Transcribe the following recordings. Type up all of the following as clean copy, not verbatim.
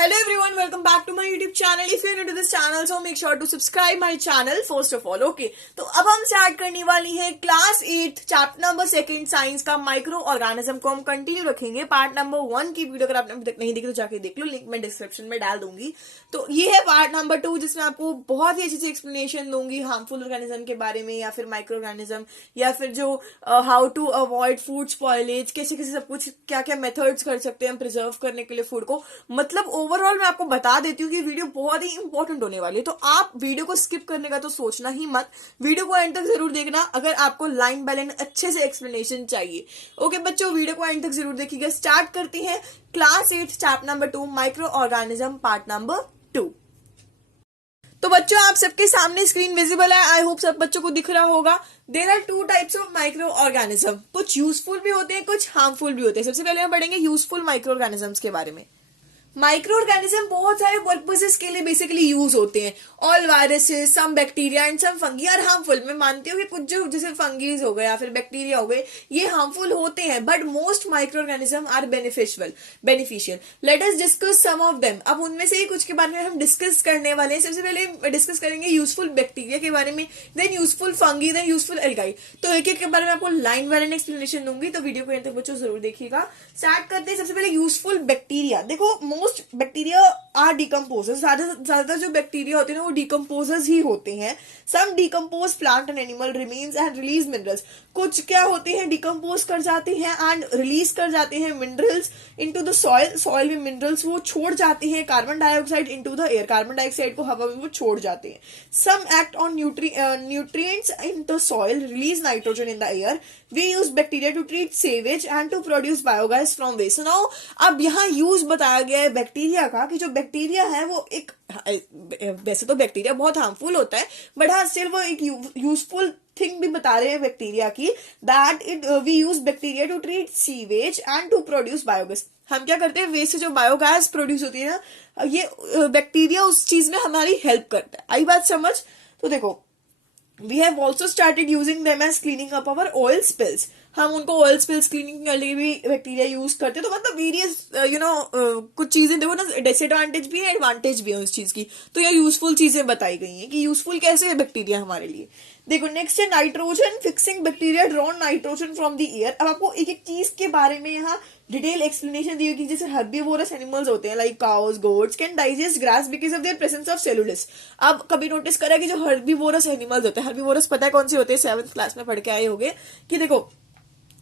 Hello everyone, welcome back to my YouTube channel. If you're new to this channel, so make sure to subscribe my channel first of all. Okay, तो अब हम start करने वाली है class 8 chapter number 2 science का micro organism को हम continue रखेंगे। पार्ट नंबर 1 की वीडियो अगर आपने अभी तक नहीं देखी तो जाके देख लो, लिंक मैं डिस्क्रिप्शन में डाल दूंगी। तो ये है पार्ट नंबर 2 जिसमें आपको बहुत ही अच्छी सी एक्सप्लेनेशन दूंगी हार्मफुल ऑर्गेनिज्म के बारे में या फिर माइक्रो ऑर्गेनिज्म या फिर जो how to avoid food spoilage, कैसे कैसे सब कुछ क्या क्या मेथड्स कर सकते हैं हम प्रिजर्व करने के लिए फूड को। मतलब ओवरऑल मैं आपको बता देती हूँ कि वीडियो बहुत ही इंपॉर्टेंट होने वाली है, तो आप वीडियो को स्किप करने का तो सोचना ही मत, वीडियो को एंड तक जरूर देखना अगर आपको लाइन बाय लाइन अच्छे से एक्सप्लेनेशन चाहिए। ओके बच्चों, वीडियो को एंड तक जरूर देखिएगा। स्टार्ट करते हैं class 8 chapter number 2 micro organism part number 2। तो बच्चों आप सबके सामने स्क्रीन विजिबल है, आई होप सब बच्चों को दिख रहा होगा। There are 2 types of micro organism, कुछ यूजफुल भी होते हैं कुछ हार्मफुल भी होते हैं। सबसे पहले हम पढ़ेंगे यूजफुल माइक्रो ऑर्गेनिजम्स के बारे में। माइक्रो ऑर्गेनिज्म बहुत सारे पर्पसेस के लिए बेसिकली यूज होते हैं। All viruses, some bacteria and some fungi are harmful. मैं मानती हूँ कि कुछ जो जैसे फंगीज हो गए या फिर बैक्टीरिया हो गए ये हार्मफुल होते हैं, but most micro organism are beneficial. Let us discuss some of them. अब उनमें से ही कुछ के बारे में हम डिस्कस करने वाले हैं। सबसे पहले डिस्कस करेंगे यूजफुल बैक्टीरिया के बारे में, then useful fungi, then useful algae. तो एक एक के बारे में आपको लाइन बाय लाइन एक्सप्लेनेशन दूंगी, तो वीडियो को अंत तक बच्चों जरूर देखिएगा। स्टार्ट करते हैं सबसे पहले यूजफुल बैक्टीरिया। देखो मोस्ट बैक्टीरिया आर डिकम्पोजर्स, ज्यादातर जो बैक्टीरिया होते हैं ना वो डिकम्पोजर्स ही होते हैं। Some decompose plant and animal remains and release minerals. कुछ क्या होते हैं डिकम्पोज कर जाते हैं एंड रिलीज कर जाते हैं minerals into the soil. Soil में मिनरल्स वो छोड़ जाते हैं, carbon dioxide into the air, carbon dioxide को हवा में वो छोड़ जाते हैं। Some act on nutrients in the soil, release nitrogen in the air. We use bacteria to treat sewage and to produce biogas from waste. Now अब यहाँ use बताया गया है बैक्टीरिया का कि जो बैक्टीरिया है वो एक, वैसे तो बैक्टीरिया बहुत हार्मफुल होता है बट हाँ स्टिल वो एक यूजफुल थिंग भी बता रहे हैं बैक्टीरिया की, that it we use bacteria to treat sewage and to produce biogas. हम क्या करते हैं, वेस्ट से जो बायोगैस प्रोड्यूस होती है ना, ये बैक्टीरिया उस चीज में हमारी हेल्प करता है। आई बात समझ? तो देखो We have also started using them as cleaning up our oil spills. हम उनको ऑयल स्पिल्स क्लीनिंग करने के भी बैक्टीरिया यूज करते हैं। तो मतलब वेरियस कुछ चीजें देखो ना, डिसएडवांटेज भी है एडवांटेज भी है उस चीज की। तो ये यूजफुल चीजें बताई गई हैं कि यूजफुल कैसे है बैक्टीरिया हमारे लिए। देखो नेक्स्ट है nitrogen fixing. Bacteria drawn nitrogen from the air. अब आपको एक एक चीज के बारे में यहाँ डिटेल एक्सप्लेनेशन दी होगी। जैसे हर्बीवोरस एनिमल्स होते हैं like cows, goats can digest grass because of their presence of cellulose. अब कभी नोटिस करा कि जो हर्बीवोरस एनिमल्स होते हैं, हर्बीवोरस पता है कौन से होते हैं, 7th क्लास में पढ़ के आए होंगे कि देखो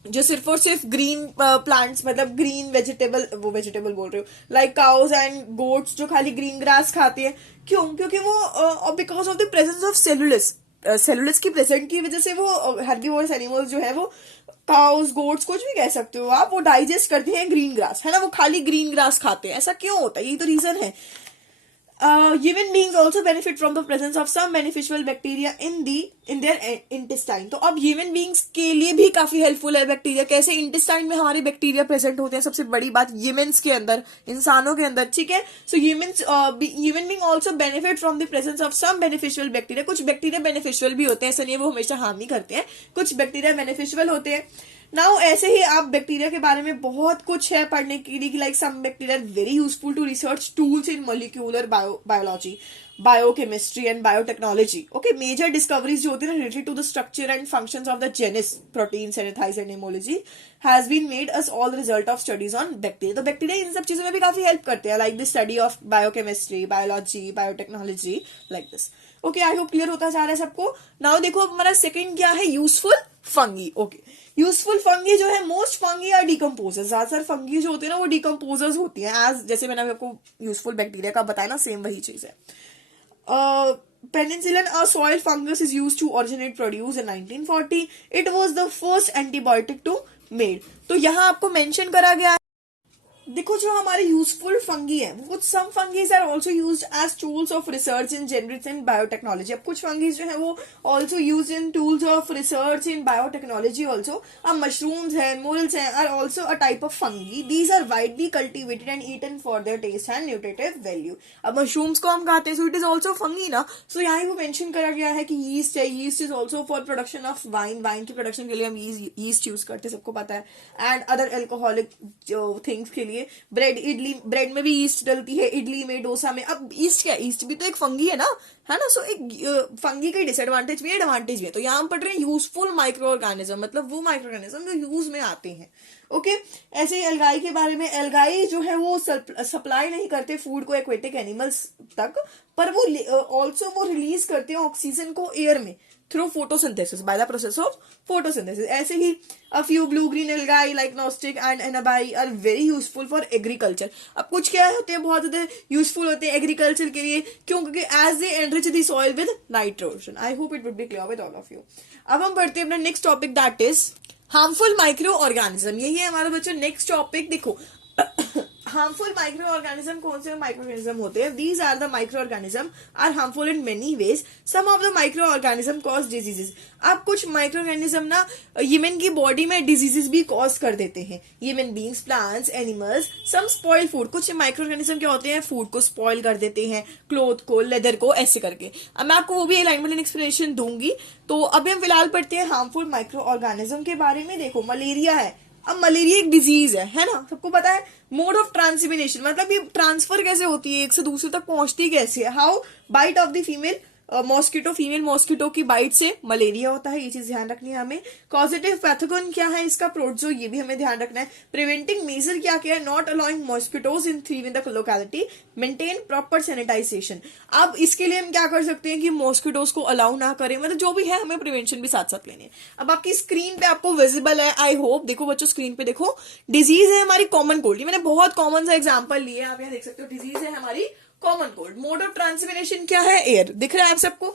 जो सिर्फ और सिर्फ ग्रीन प्लांट्स, मतलब ग्रीन वेजिटेबल, वो वेजिटेबल बोल रहे हो, लाइक काउस एंड गोट्स जो खाली ग्रीन ग्रास खाते हैं। क्यों? क्योंकि वो because of the presence of cellulose, cellulose की प्रेजेंट की वजह से वो हर्बीवोरस एनिमल्स जो है वो काउस, गोट्स, कुछ भी कह सकते हो आप, वो डाइजेस्ट करते हैं ग्रीन ग्रास, है ना, वो खाली ग्रीन ग्रास खाते हैं। ऐसा क्यों होता है? यही तो रीजन है। Human beings also benefit from the presence of some beneficial bacteria in their intestine. तो अब ह्यूमन बींग्स के लिए भी काफी हेल्पफुल है बैक्टीरिया। कैसे? इंटेस्टाइन में हमारे बैक्टीरिया प्रेजेंट होते हैं, सबसे बड़ी बात ह्यूमंस के अंदर, इंसानों के अंदर, ठीक है। So human being also benefit from the presence of some beneficial bacteria. कुछ बैक्टीरिया बेनिफिशियल भी होते हैं, ऐसा नहीं है वो हमेशा हार्म ही करते हैं, कुछ बैक्टीरिया बेनिफिशियल होते हैं। नाउ ऐसे ही आप बैक्टीरिया के बारे में बहुत कुछ है पढ़ने के लिए, like some bacteria very useful to research tools in molecular biology, biochemistry and biotechnology. Okay, major discoveries जो होती है related to the structure and functions of the genes, protein, enzymes and enzymology has been made as all result of studies on bacteria. तो bacteria इन सब चीजों में भी काफी हेल्प करते हैं, like the study of biochemistry, biology, biotechnology, like this. Okay, I hope clear होता जा रहा है सबको। नाउ देखो हमारा सेकंड क्या है, useful fungi. Okay, useful fungi जो है, मोस्ट फंगी आर डिकम्पोजर्स। ज्यादातर फंगी जो होती है ना वो डिकम्पोजर्स होती हैं, एज जैसे मैंने आपको यूजफुल बैक्टीरिया का बताया ना, सेम वही चीज है। Penicillin, a soil fungus, is used to originate produce in 1940. It was the first antibiotic to made. तो यहाँ आपको मेंशन करा गया है, देखो जो हमारे यूजफुल फंगी है, वो some fungis are also use as tools of research in genetics and biotechnology. अब कुछ फंगीज जो है वो also use in tools of research in biotechnology also. अब मशरूम्स है, मोल्स है, are also a type of fungi. These are widely cultivated and eaten for their taste and nutritive value. अब mushrooms को हम खाते हैं, so it is also fungi ना। So यहाँ वो मेंशन करा गया है कि यीस्ट है, yeast is also for production of wine, wine की प्रोडक्शन के लिए हम यीस्ट यूज करते हैं, सबको पता है, एंड अदर एल्कोहलिक जो थिंग्स के लिए ये ब्रेड में भी ईस्ट डलती है, इडली में, डोसा में। अब ईस्ट क्या है? ईस्ट भी तो एक फंगी है ना। सो एक फंगी के डिसएडवांटेज भी है, एडवांटेज भी है। तो यहाँ हम पढ़ रहे हैं यूजफुल माइक्रो ऑर्गेनिज्म, मतलब वो माइक्रो ऑर्गेनिज्म जो यूज में आते हैं। ओके, ऐसे ही एल्गाई के बारे में, एल्गाई जो है वो सप्लाई नहीं करते फूड को एक्वेटिक एनिमल्स तक, पर वो ऑल्सो वो रिलीज करते हैं ऑक्सीजन को एयर में through photosynthesis, by the process of photosynthesis. ऐसे ही a few blue green algae like nostoc and anabaena are very useful for agriculture. अब कुछ क्या होते हैं, बहुत ज्यादा यूजफुल होते हैं एग्रीकल्चर के लिए। क्यों? क्योंकि as they enrich the soil with nitrogen. I hope it would be clear with all of you. अब हम पढ़ते हैं अपना next topic, that is harmful micro organism. यही है हमारा बच्चों नेक्स्ट टॉपिक। देखो हार्मफुल माइक्रो ऑर्गेनिज्म कौन से माइक्रो ऑर्गेनिज्म होते हैं? These are the micro organism are harmful in many ways. Some of the micro organism cause diseases. अब कुछ माइक्रो ऑर्गेनिज्म ना ह्यूमन की बॉडी में डिजीजेस भी कॉज कर देते हैं। ह्यूमन बींग्स, प्लांट्स, एनिमल्स, सम स्पॉइल फूड। कुछ माइक्रो ऑर्गेनिज्म क्या होते हैं? फूड को स्पॉइल कर देते हैं, क्लोथ को, लेदर को, ऐसे करके। अब मैं आपको वो भी लाइन बाय लाइन एक्सप्लेनेशन दूंगी। तो अभी हम फिलहाल पढ़ते हैं हार्मफुल माइक्रो ऑर्गेनिज्म के बारे में। देखो मलेरिया है। अब मलेरिया एक डिजीज है ना, सबको पता है। मोड ऑफ ट्रांसमिनेशन, मतलब ये ट्रांसफर कैसे होती है, एक से दूसरे तक पहुंचती कैसे है? How? Bite of the female mosquito, female mosquito की बाइट से मलेरिया होता है, ये चीज ध्यान रखनी है हमें। कॉजेटिव पैथोजन क्या है इसका? प्रोटोजो, ये भी हमें ध्यान रखना है। प्रिवेंटिंग मेजर क्या क्या है? Not allowing mosquitoes in thrive in the locality, maintain proper sanitization. अब इसके लिए हम क्या कर सकते हैं कि मॉस्किटोज को अलाउ ना करें, मतलब जो भी है हमें प्रिवेंशन भी साथ साथ लेनी है। अब आपकी स्क्रीन पे आपको विजिबल है, आई होप। देखो बच्चों स्क्रीन पे देखो, डिजीज है हमारी कॉमन कोल्ड। मैंने बहुत कॉमन सा एग्जाम्पल लिए, आप यहाँ देख सकते हो। डिजीज है हमारी कॉमन कोल्ड। मोड ऑफ ट्रांसमिनेशन क्या है? एयर। दिख रहा है आप सबको?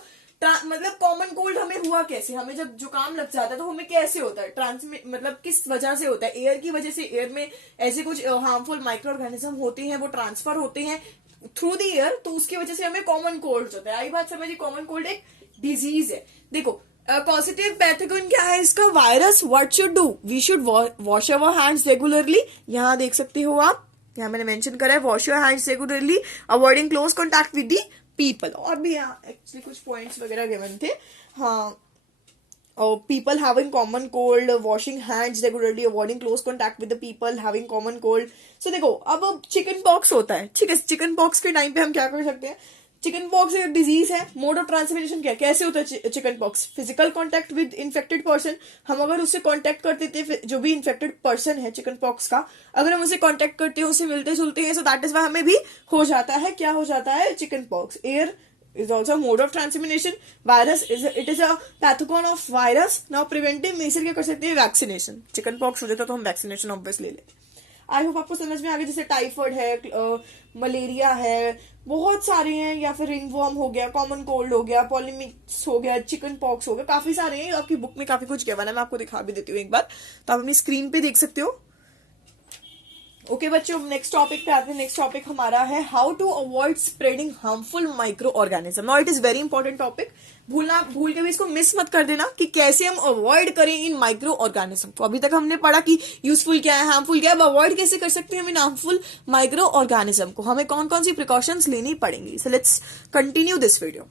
मतलब कॉमन कोल्ड हमें हुआ कैसे? हमें जब जुकाम लग जाता है तो हमें कैसे होता है? ट्रांसमिट मतलब किस वजह से होता है? एयर की वजह से। एयर में ऐसे कुछ हार्मफुल माइक्रो ऑर्गेनिज्म होते हैं, वो ट्रांसफर होते हैं थ्रू द एयर, तो उसकी वजह से हमें कॉमन कोल्ड होता है। आई बात समझिए? कॉमन कोल्ड एक डिजीज है। देखो पॉजिटिव पैथोजन क्या है इसका? Virus. What should do? We should wash our hands regularly. यहाँ देख सकते हो आप, यहाँ मैंने मेंशन करा है wash your hands regularly, avoiding close contact with the people. और भी यहाँ एक्चुअली कुछ पॉइंट्स वगैरह गिवन थे। हाँ, people having common cold, washing hands regularly, avoiding close contact with the people having common cold. So देखो अब चिकन पॉक्स होता है, ठीक है। चिकन पॉक्स के टाइम पे हम क्या कर सकते हैं? चिकन पॉक्स एक डिजीज है। मोड ऑफ ट्रांसमिनेशन क्या, कैसे होता है chicken pox? Physical contact with infected person. हम अगर उससे कांटेक्ट करते थे, जो भी इन्फेक्टेड पर्सन है चिकन पॉक्स का, अगर हम उससे कांटेक्ट करते हैं, उससे मिलते जुलते हैं, सो दैट इज वाई हमें भी हो जाता है। क्या हो जाता है? Chicken pox. Air is also a mode of transmission. Virus it is a pathogen of virus. Now preventive measure क्या कर सकते हैं? वैक्सीनेशन। चिकन पॉक्स हो जाता तो हम वैक्सीनेशन ऑब्वियसली ले लेते। आई होप आपको समझ में आ गया। जैसे टाइफाइड है, मलेरिया है, बहुत सारे हैं, या फिर रिंगवर्म हो गया, कॉमन कोल्ड हो गया, पॉलीमिक्स हो गया, चिकन पॉक्स हो गया, काफी सारे हैं। आपकी बुक में काफी कुछ गिवन है, मैं आपको दिखा भी देती हूँ एक बार, तो आप अपनी स्क्रीन पे देख सकते हो। ओके बच्चों, नेक्स्ट टॉपिक पे आते हैं। नेक्स्ट टॉपिक हमारा है how to avoid spreading harmful micro organism. Now it is very important topic, भूल के भी इसको मिस मत कर देना कि कैसे हम अवॉइड करें इन माइक्रो ऑर्गेनिज्म को। अभी तक हमने पढ़ा कि यूजफुल क्या है, हार्मफुल क्या है, अब अवॉइड कैसे कर सकते हैं हम इन हार्मफुल माइक्रो ऑर्गेनिज्म को, हमें कौन कौन सी प्रिकॉशंस लेनी पड़ेंगी। So let's continue this video.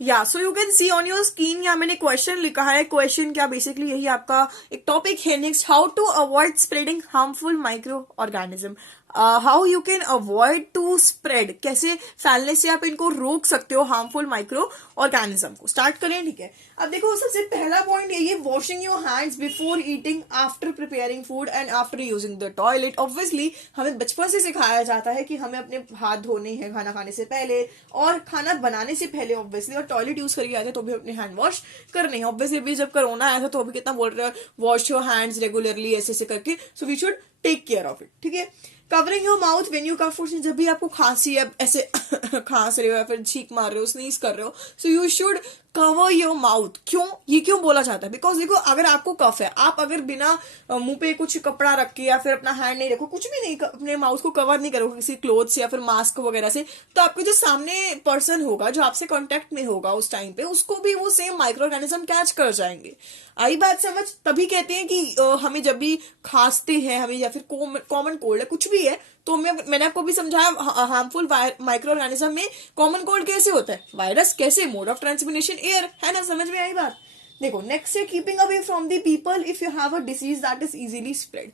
या so you can see on your screen, यहाँ मैंने क्वेश्चन लिखा है। क्वेश्चन क्या, बेसिकली यही आपका एक टॉपिक है next, how to avoid spreading harmful micro organism. How you can avoid to spread, कैसे फैलने से आप इनको रोक सकते हो हार्मफुल माइक्रो ऑर्गेनिज्म को। स्टार्ट करें, ठीक है। अब देखो सबसे पहला पॉइंट यही है, washing your hands before eating, after preparing food and after using the toilet. Obviously हमें बचपन से सिखाया जाता है कि हमें अपने हाथ धोने हैं खाना खाने से पहले और खाना बनाने से पहले ऑब्वियसली, और टॉयलेट यूज करके आते तो भी अपने हैंड वॉश करने हैं। ऑब्वियसली अभी जब कोरोना आया था तो अभी कितना बोल रहे हैं वॉश योर हैंड्स रेगुलरली, ऐसे ऐसे करके, so we should take care of it, ठीक है। Covering your mouth when you cough food, जब भी आपको खांसी है, ऐसे खांस रहे हो या फिर छींक मार रहे हो, स्नीज कर रहे हो, so you should cover your mouth. क्यों, ये क्यों बोला जाता है? बिकॉज देखो अगर आपको कफ है, आप अगर बिना मुंह पे कुछ कपड़ा रख के या फिर अपना हैंड नहीं रखो, कुछ भी नहीं, अपने माउथ को कवर नहीं करोगे किसी क्लोथ से या फिर मास्क वगैरह से, तो आपके जो सामने पर्सन होगा, जो आपसे कॉन्टेक्ट में होगा उस टाइम पे, उसको भी वो सेम माइक्रो ऑर्गेनिज्म कैच कर जाएंगे। आई बात समझ? तभी कहते हैं कि हमें जब भी खांसते हैं, हमें या फिर कॉमन कोल्ड है, कुछ भी है, तो मैंने आपको भी समझाया हार्मफुल माइक्रो ऑर्गेनिज्म में कॉमन कोल्ड कैसे होता है, वायरस कैसे, मोड ऑफ ट्रांसमिनेशन एयर, है ना, समझ में आई बात। देखो नेक्स्ट है keeping away from the people if you have a disease that is easily spread.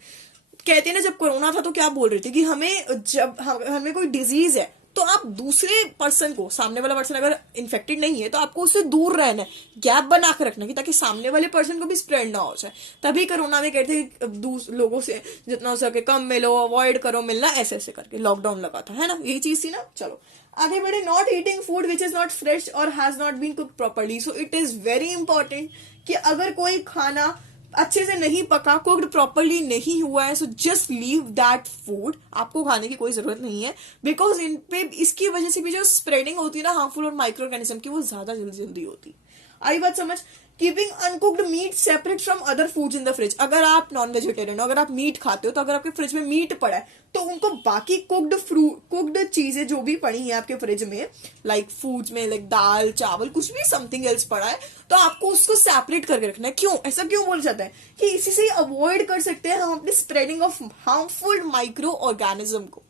कहते हैं ना, जब कोरोना था तो क्या बोल रहे थे कि हमें जब हमें कोई डिजीज है तो आप दूसरे पर्सन को, सामने वाला पर्सन अगर इन्फेक्टेड नहीं है तो आपको उससे दूर रहना है, गैप बना कर रखना है ताकि सामने वाले पर्सन को भी स्प्रेड ना हो जाए। तभी कोरोना में कहते हैं लोगों से जितना हो सके कम मिलो, अवॉइड करो मिलना, ऐसे ऐसे करके लॉकडाउन लगा था, है ना, यही चीज थी ना। चलो आगे बढ़े। Not eating food which is not fresh और has not been cook properly. So it is very important कि अगर कोई खाना अच्छे से नहीं पका, कुक्ड प्रॉपरली नहीं हुआ है, so just leave that food, आपको खाने की कोई जरूरत नहीं है। बिकॉज इन पे इसकी वजह से भी जो स्प्रेडिंग होती है ना हार्मफुल और माइक्रो ऑर्गेनिज्म की, वो ज्यादा जल्दी जल्दी होती है। आई बात समझ। Keeping uncooked meat separate from other foods in the fridge. अगर आप नॉन वेजिटेरियन हो, अगर आप मीट खाते हो, तो अगर आपके फ्रिज में मीट पड़ा है तो उनको बाकी कुक्ड चीजें जो भी पड़ी है आपके फ्रिज में, लाइक फूड्स में, लाइक दाल चावल कुछ भी समथिंग एल्स पड़ा है, तो आपको उसको सेपरेट करके रखना है। क्यों ऐसा क्यों बोला जाता है कि इसी से अवॉइड कर सकते हैं हम अपनी spreading of harmful micro organism को।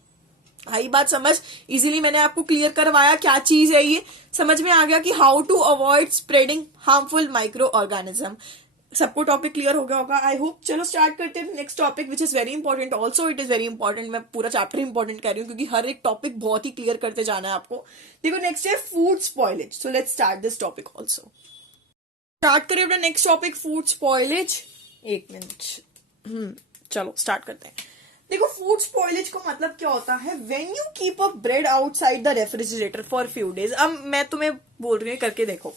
आई बात समझ। इजीली मैंने आपको क्लियर करवाया क्या चीज है, ये समझ में आ गया कि how to avoid spreading harmful micro organism. सबको टॉपिक क्लियर हो गया होगा, आई होप। चलो स्टार्ट करते हैं next topic which is very important also. It is very important, मैं पूरा चैप्टर इंपॉर्टेंट कह रही हूँ क्योंकि हर एक टॉपिक बहुत ही क्लियर करते जाना है आपको। देखो नेक्स्ट है food spoilage. So let's start this topic also. Start करें अपना नेक्स्ट टॉपिक, फूड स्पॉइलेज। एक मिनट, चलो स्टार्ट करते हैं। देखो फूड स्पॉइलेज का मतलब क्या होता है, when you keep a bread outside the refrigerator for few days. अब मैं तुम्हें बोल रही हूँ करके देखो,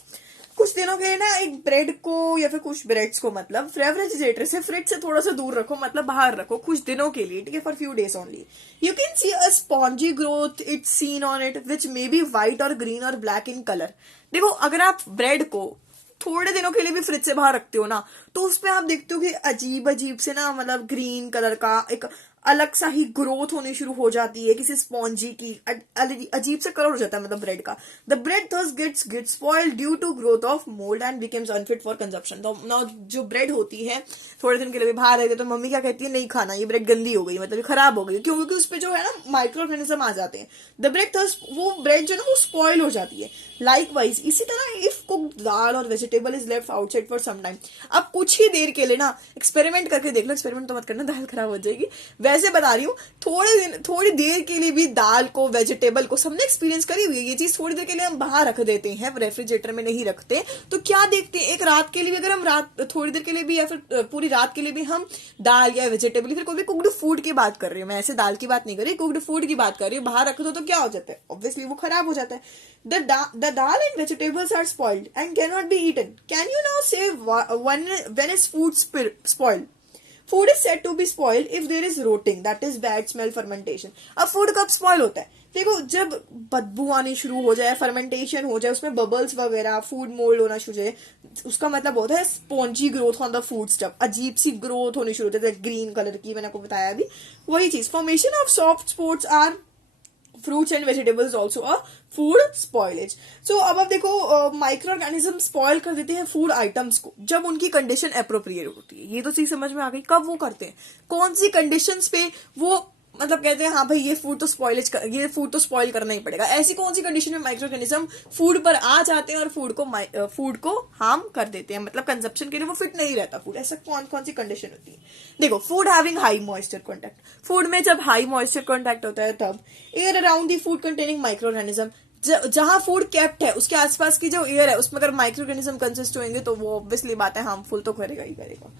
कुछ दिनों के लिए ना एक ब्रेड को या फिर कुछ ब्रेड्स को मतलब रेफ्रिजरेटर से, फ्रिज से थोड़ा सा दूर रखो, मतलब बाहर रखो कुछ दिनों के लिए, ठीक है, for few days only. You can C a spongy growth it's seen on it which may be white और ग्रीन और ब्लैक इन कलर। देखो अगर आप ब्रेड को थोड़े दिनों के लिए भी फ्रिज से बाहर रखते हो ना, तो उसमें आप देखते हो कि अजीब अजीब से ना, मतलब ग्रीन कलर का एक अलग सा ही ग्रोथ होनी शुरू हो जाती है, किसी स्पॉन्जी की अजीब सा कलर हो जाता है मतलब ब्रेड का। The bread thus gets spoiled due to growth of mould and becomes unfit for consumption. तो ना जो ब्रेड होती है थोड़े दिन के लिए भी बाहर रहती है तो मम्मी क्या कहती है, नहीं खाना, ये ब्रेड गंदी हो गई, मतलब खराब हो गई, क्यों? क्योंकि उस पर जो है ना माइक्रो ऑर्गेनिज्म आ जाते हैं। द ब्रेड थस, वो ब्रेड जो है ना वो स्पॉइल हो जाती है। लाइकवाइज इसी तरह इफ कुक्ड दाल और vegetable is left outside for some time. अब कुछ ही देर के लिए ना एक्सपेरिमेंट करके देख लो, एक्सपेरिमेंट तो मत करना, दाल खराब हो जाएगी, वैसे बता रही हूँ, थोड़ी देर के लिए भी दाल को, वेजिटेबल को, सबने एक्सपीरियंस करी हुई है ये चीज, थोड़ी देर के लिए हम बाहर रख देते हैं, रेफ्रिजरेटर में नहीं रखते, तो क्या देखते हैं, एक रात के लिए भी अगर हम थोड़ी देर के लिए भी या फिर पूरी रात के लिए भी हम दाल या वेजिटेबल, फिर कोई भी कुक्ड फूड की बात कर रही हूँ मैं, ऐसे दाल की बात नहीं कर रही, कुक्ड फूड की बात कर रही हूँ, बाहर रख दो तो क्या हो जाता है, ऑब्वियसली वो खराब हो जाता है। The dal and vegetables are spoiled and cannot be eaten. Can you now say when is food spoiled? Food is said to be spoiled if there is rotting, that is bad smell, fermentation. अब food कब spoil होता है? देखो जब बदबू आनी शुरू हो जाए, फर्मेंटेशन हो जाए, उसमें बबल्स वगैरह, फूड मोल्ड होना शुरू हो जाए, उसका मतलब होता है spongy growth on the food stuff, अजीब सी ग्रोथ होनी शुरू होती है ग्रीन कलर की, मैंने आपको बताया अभी वही चीज। Formation of soft spots are fruits and vegetables also a food spoilage. So अब आप देखो माइक्रो ऑर्गेनिज्म स्पॉइल कर देते हैं फूड आइटम्स को जब उनकी कंडीशन अप्रोप्रिएट होती है। ये तो चीज समझ में आ गई, कब वो करते हैं, कौन सी कंडीशंस पे वो मतलब कहते हैं हाँ भाई ये फूड तो स्पॉइल करना ही पड़ेगा। ऐसी कौन सी कंडीशन में माइक्रो ऑर्गेनिज्म फूड पर आ जाते हैं और फूड को हार्म कर देते हैं, मतलब कंजप्शन के लिए वो फिट नहीं रहता फूड, ऐसा कौन सी कंडीशन होती है? देखो food having high moisture contact, food में जब हाई मॉइस्चर कॉन्टैक्ट होता है तब air around the food containing micro organism, जहां फूड केप्ट है उसके आसपास की जो एयर है उसमें अगर माइक्रो ऑर्गेनिज्म कंसिस्ट होंगे तो वो ऑब्वियसली बात है हार्मफुल तो करेगा ही करेगा।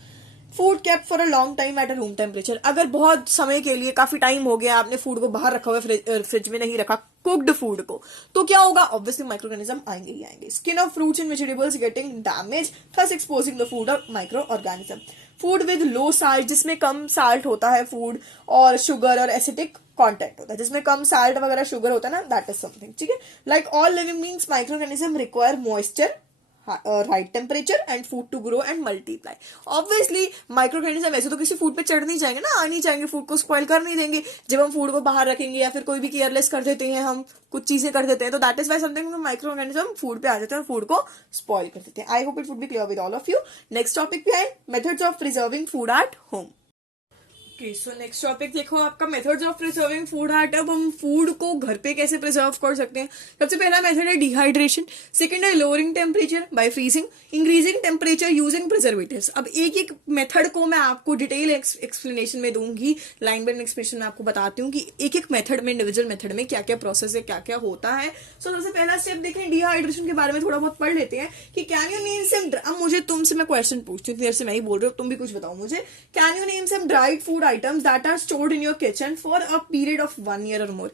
Food kept for a long time at a room temperature, अगर बहुत समय के लिए काफी टाइम हो गया आपने फूड को बाहर रखा हुआ फ्रिज में नहीं रखा कुक्ड फूड को, तो क्या होगा, ऑब्वियसली माइक्रो ऑर्गेनिज्म आएंगे ही आएंगे। Skin of fruits and vegetables getting damage thus exposing the food of micro organism. Food with low salt, जिसमें कम साल्ट होता है फूड, और शुगर और एसिडिक कॉन्टेंट होता है, जिसमें कम साल्ट वगैरह शुगर होता है ना, दैट इज समथिंग, ठीक है। Like all living beings micro organism require moisture, right temperature and food to grow and multiply. Obviously micro organism ऐसे तो किसी फूड पे चढ़ नहीं जाएंगे ना, आ नहीं जाएंगे, फूड को स्पॉइल कर नहीं देंगे जब हम फूड को बाहर रखेंगे या फिर कोई भी केयरलेस कर देते हैं, हम कुछ चीजें कर देते हैं, तो that is why something micro organism food पे आ जाते हैं और फूड को स्पॉइल कर देते हैं। आई hope it would be clear with all of you. Next topic पे है methods of preserving food at home. Okay, so next topic देखो आपका मेथड्स ऑफ प्रिजर्विंग फूड है। अब हम फूड को घर पे कैसे प्रिजर्व कर सकते हैं। सबसे पहला मेथड है डिहाइड्रेशन, सेकंड है lowering temperature by freezing, increasing temperature using preservatives. अब एक एक मेथड को मैं आपको डिटेल एक्सप्लेनेशन में दूंगी, लाइन बाय लाइन एक्सप्लेनेशन में आपको बताती हूँ कि एक एक मेथड में, इंडिविजुअल मेथड में क्या क्या प्रोसेस है, क्या क्या होता है। सो सबसे पहला स्टेप देखें, डिहाइड्रेशन के बारे में थोड़ा बहुत पढ़ लेते हैं कि कैन यू नेम सम। अब मुझे तुमसे मैं क्वेश्चन पूछती हूँ, से मैं ही बोल रही हूँ, तुम भी कुछ बताओ मुझे। Can you name some dried food items that are stored in your kitchen for a period of 1 year और मोर।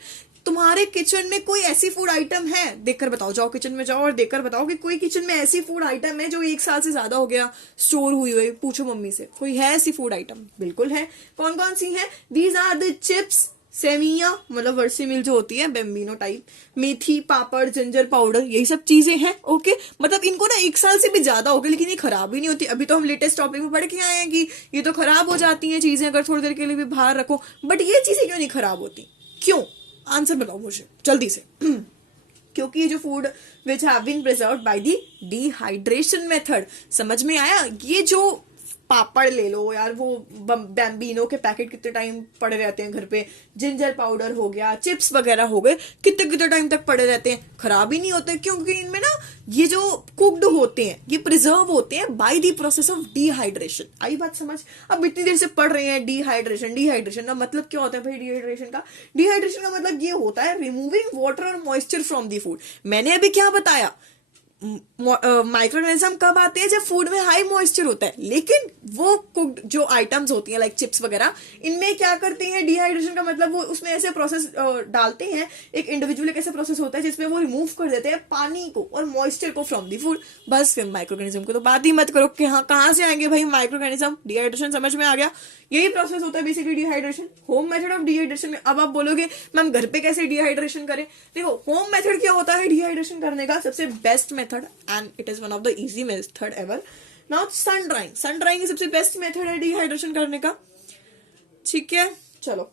तुम्हारे किचन में कोई ऐसी फूड आइटम है, देखकर बताओ। जाओ किचन में जाओ और देखकर बताओ कि कोई किचन में ऐसी फूड आइटम है जो 1 साल से ज्यादा हो गया स्टोर हुई हुई। पूछो मम्मी से, कोई है ऐसी फूड आइटम? बिल्कुल है। कौन कौन सी है? दीज आर द चिप्स, सेविया मतलब वर्सी मिल जो होती है, बेम्बिनो टाइप, मेथी, पापड़, जिंजर पाउडर, यही सब चीजें हैं। ओके, मतलब इनको ना 1 साल से भी ज्यादा हो गया लेकिन ये खराब ही नहीं होती। अभी तो हम लेटेस्ट टॉपिक में पढ़ के आए हैं कि ये तो खराब हो जाती हैं चीजें अगर थोड़ी देर के लिए भी बाहर रखो, बट ये चीजें क्यों नहीं खराब होती? क्यों? आंसर बताओ मुझे जल्दी से। क्योंकि ये जो food which have been preserved by the dehydration method. समझ में आया? ये जो पापड़ ले लो यार, वो बैम्बिनो के पैकेट कितने टाइम पड़े रहते हैं घर पे, जिंजर पाउडर हो गया, चिप्स वगैरह हो गए, कितने कितने टाइम तक पड़े रहते हैं, खराब ही नहीं होते। क्योंकि इनमें ना ये जो कुक्ड होते हैं, ये प्रिजर्व होते हैं by the process of dehydration. आई बात समझ? अब इतनी देर से पढ़ रहे हैं डिहाइड्रेशन। डिहाइड्रेशन का मतलब क्या होता है भाई? डिहाइड्रेशन का मतलब ये होता है रिमूविंग वाटर और मॉइस्चर फ्रॉम द फूड। मैंने अभी क्या बताया? माइक्रो ऑर्गेनिज्म कब आते हैं? जब फूड में हाई मॉइस्चर होता है। लेकिन वो कुक्ड जो आइटम्स होती हैं लाइक चिप्स वगैरह, इनमें क्या करते हैं? डिहाइड्रेशन का मतलब वो उसमें ऐसे प्रोसेस डालते हैं, एक इंडिविजुअल एक ऐसा प्रोसेस होता है जिसमें वो रिमूव कर देते हैं पानी को और मॉइस्चर को फ्रॉम दी फूड। बस फिर माइक्रो ऑर्गेनिज्म को तो बात ही मत करो कि हाँ कहां से आएंगे भाई माइक्रो ऑर्गेनिज्म। डिहाइड्रेशन समझ में आ गया? यही प्रोसेस होता है basically dehydration. Home method of dehydration में अब आप बोलोगे मैम घर पे कैसे डिहाइड्रेशन करें? देखो, होम मेथड क्या होता है डिहाइड्रेशन करने का? सबसे best method and it is one of the easy method ever. Now sun drying. Sun drying सबसे बेस्ट मेथड है डिहाइड्रेशन करने का। ठीक है, चलो।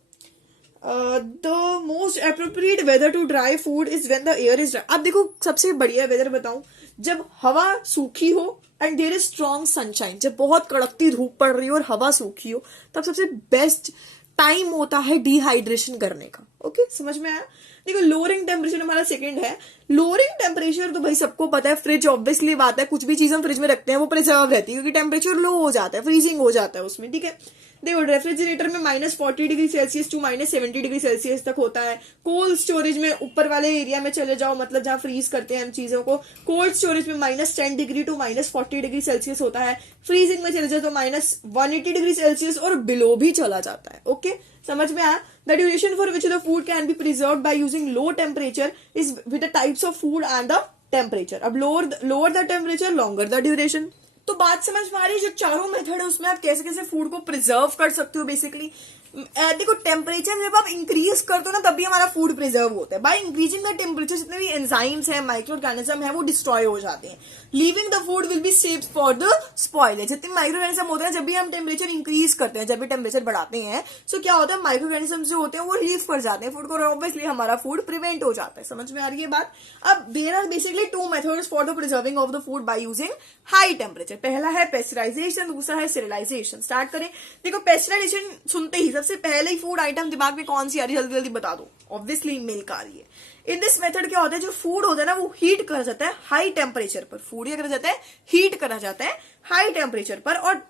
The most appropriate weather to dry food is when the air is dry. अब देखो सबसे बढ़िया वेदर बताऊं, जब हवा सूखी हो and there is strong sunshine. जब बहुत कड़कती धूप पड़ रही हो और हवा सूखी हो, तब सबसे बेस्ट टाइम होता है डिहाइड्रेशन करने का। ओके, समझ में आया? देखो, लोअरिंग टेम्परेचर हमारा सेकंड है। लोअरिंग टेम्परेचर तो भाई सबको पता है, फ्रिज ऑब्वियसली बात है, कुछ भी चीज हम फ्रिज में रखते हैं वो प्रिजर्व रहती है क्योंकि टेम्परेचर लो हो जाता है, फ्रीजिंग हो जाता है उसमें। ठीक है, देखो रेफ्रिजरेटर में -40 degree Celsius to -70 degree Celsius तक होता है। कोल्ड स्टोरेज में ऊपर वाले एरिया में चले जाओ, मतलब जहां फ्रीज करते हैं हम चीजों को, कोल्ड स्टोरेज में -10 डिग्री टू -40 डिग्री सेल्सियस होता है। फ्रीजिंग में चले जाओ तो -180 डिग्री सेल्सियस और बिलो भी चला जाता है। ओके, समझ में आया? The duration for which the food can be preserved by using low temperature is with the types of food and the temperature. अब lower the temperature, longer the duration. तो बात समझ में आ रही है? जो चारों मेथड है उसमें आप कैसे कैसे फूड को प्रिजर्व कर सकते हो बेसिकली। देखो, टेम्परेचर जब आप इंक्रीज करते हो ना तभी हमारा फूड प्रिजर्व होता है। बाय इंक्रीजिंग द टेम्परेचर जितने भी एंजाइम्स हैं, माइक्रो ऑर्गेनिज्म है, वो डिस्ट्रॉय हो जाते हैं। Leaving the food will be safe for the spoilage. जितने माइक्रो ऑर्गेनिज्म होते हैं, जब भी हम टेम्परेचर इंक्रीज करते हैं, जब भी टेम्परेचर बढ़ाते हैं, सो क्या होता है? माइक्रो ऑर्गेनिज्म जो होते हैं वो लीव कर जाते हैं फूड को, और ऑब्वियसली हमारा फूड प्रिवेंट हो जाता है। समझ में आ रही है बात? अब there are basically 2 methods for the preserving of the food by using high temperature. पहला है पेस्चराइजेशन, दूसरा है स्टेरिलाइजेशन। स्टार्ट करें। देखो, पेस्चराइजेशन सुनते ही सबसे पहले ही फूड आइटम दिमाग में कौन सी आ रही है? जल्दी जल्दी बता दो। ऑब्वियसली मिल्क आ रही है। इन दिस मेथड क्या होता है? जो फूड होता है ना वो हीट करा जाता है हाई टेम्परेचर पर। फूड क्या करा जाता है? हीट करा जाता है हाई टेम्परेचर पर, और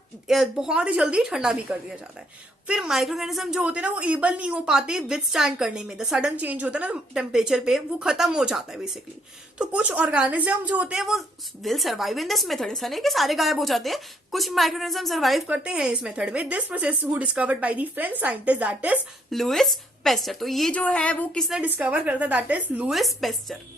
बहुत ही जल्दी ठंडा भी कर दिया जाता है। फिर माइक्रो ऑर्गेनिज्म जो होते हैं ना वो एबल नहीं हो पाते विथस्टैंड करने में। द सडन चेंज होता है ना टेम्परेचर पे, वो खत्म हो जाता है बेसिकली। तो कुछ ऑर्गेनिज्म जो होते हैं वो will survive in this method. ऐसा नहीं कि सारे गायब हो जाते हैं, कुछ माइक्रो ऑर्गेनिज्म सर्वाइव करते हैं इस मेथड में। This process who discovered by the French scientist that is Louis Pasteur. तो ये जो है वो किसने डिस्कवर करता है? That is Louis Pasteur.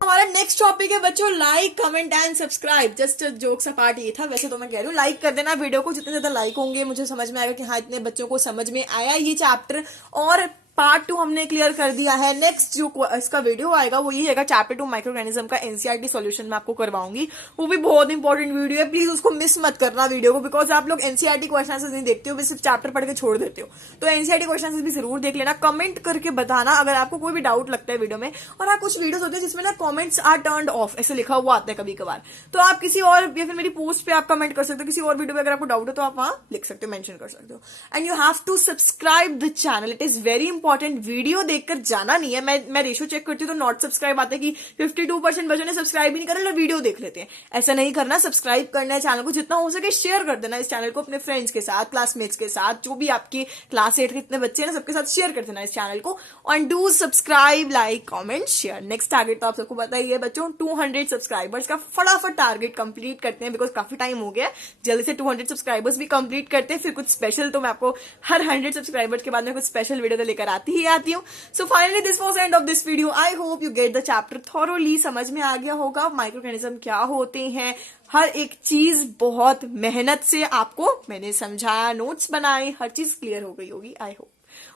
हमारा नेक्स्ट टॉपिक है बच्चों like, comment and subscribe. Just jokes apart ये था, वैसे तो मैं कह रही हूँ लाइक कर देना वीडियो को। जितने ज्यादा लाइक होंगे मुझे समझ में आएगा कि हाँ इतने बच्चों को समझ में आया ये चैप्टर, और पार्ट 2 हमने क्लियर कर दिया है। नेक्स्ट जो इसका वीडियो आएगा वो ये है चैप्टर 2 माइक्रो ऑर्गेनिज्म का एनसीईआरटी सॉल्यूशन मैं आपको करवाऊंगी। वो भी बहुत इंपॉर्टेंट वीडियो है, प्लीज उसको मिस मत करना वीडियो को, बिकॉज आप लोग एनसीईआरटी क्वेश्चन नहीं देखते हो, सिर्फ चैप्टर पढ़ के छोड़ देते हो। तो एनसीईआरटी क्वेश्चन भी जरूर देख लेना। कमेंट करके बताना अगर आपको कोई भी डाउट लगता है वीडियो में। और हाँ, कुछ वीडियोस होते हैं जिसमें ना कमेंट्स आर टर्न्ड ऑफ ऐसे लिखा हुआ आता है कभी कभार, तो आप किसी और या फिर मेरी पोस्ट पे आप कमेंट कर सकते हो। किसी और वीडियो पे अगर आपको डाउट है तो आप वहां लिख सकते हो, मेंशन कर सकते हो। And you have to subscribe the channel, it is very important. Video देखकर जाना नहीं है। मैं रेशो चेक करती हूँ तो नॉट सब्सक्राइब आता है कि 52% बच्चों ने सब्सक्राइब ही नहीं करा, वीडियो देख लेते हैं। ऐसा नहीं करना, सब्सक्राइब करना है चैनल को, जितना हो सके शेयर कर देना इस चैनल को अपने फ्रेंड्स के साथ, क्लासमेट्स के साथ, जो भी आपके क्लास 8 के इतने बच्चे हैं ना, सबके साथ शेयर कर देना इस चैनल को। And do subscribe, like, comment, share. Next target तो आप सबको पता ही है बच्चों, 200 सब्सक्राइबर्स का फटाफट टारगेट कंप्लीट करते हैं, बिकॉज काफी टाइम हो गया। जल्दी से 200 सब्सक्राइबर्स भी कंप्लीट करते हैं, फिर कुछ स्पेशल तो मैं आपको हर 100 सब्सक्राइबर्स के बाद में कुछ स्पेशल वीडियो तो लेकर आती ही आती हूँ। So finally this was end of this video. I hope you get the chapter thoroughly, समझ में आ गया होगा माइक्रो ऑर्गेनिज्म क्या होते हैं। हर एक चीज बहुत मेहनत से आपको मैंने समझाया, नोट्स बनाए, हर चीज क्लियर हो गई होगी, I hope.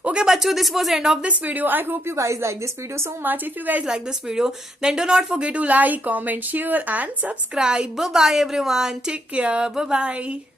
Okay, bachcho, this was the end of this video. I hope you guys like this video so much. If you guys like this video, then do not forget to like, comment, share and subscribe. Bye bye everyone. Take care. Bye bye.